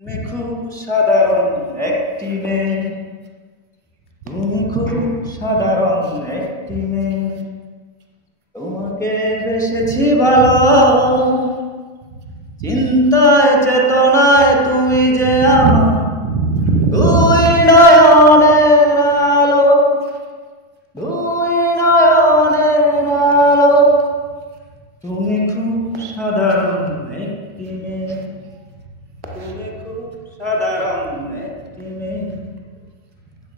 তুমি খুব সাধারণ একটি মেয়ে, তুমি খুব সাধারণ একটি মেয়ে, তোমাকে বেসেছি ভালো, চিন্তায় চেতনায় তুমি যে আমার দুই নয়নের আলো, দুই নয়নের আলো। তুমি খুব সাধারণ একটি মেয়ে, তুমি খুব সাধারণ একটি মেয়ে,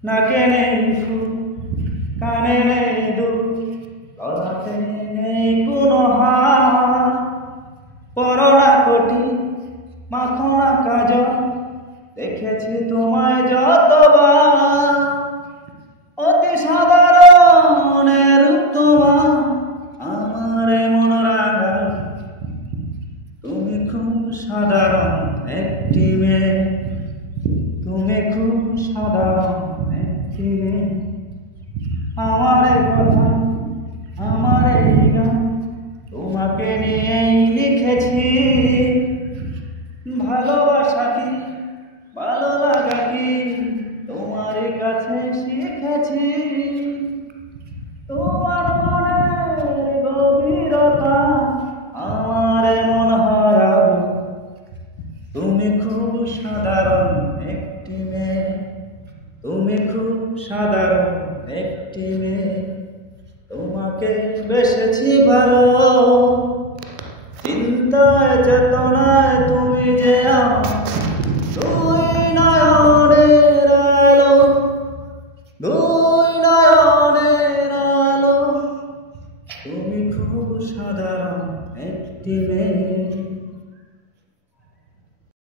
নাকে নেই ফুল, কানে নেই দুল, গলাতে নেই কোনো হার, পরো না কোটি, মাখো না কাজল, দেখেছি তোমায় যতবার, অতি সাধারণের রূপ তোমার আমার মন রাঙা। তুমি খুব সাধারণ একটি মেয়ে, তুমি খুব সাধারণ একটি মেয়ে, আমার কথা আমার এই গান তোমাকে নিয়েই লিখেছি। ভালোবাসা কি ভালো লাগা কি তোমার কাছে শিখেছি, তোমার মনের গভীরতা আমার মন হারাবো। তুমি খুব সাধারণ একটি মেয়ে, তুমি খুব সাধারণ একটি মেয়ে, তোমাকে বেসেছি ভালো, চিন্তায় চেতনায় তুমি যে আমার দুই নয়নের আলো, দুই নয়নের আলো। তুমি খুব সাধারণ একটি মেয়ে।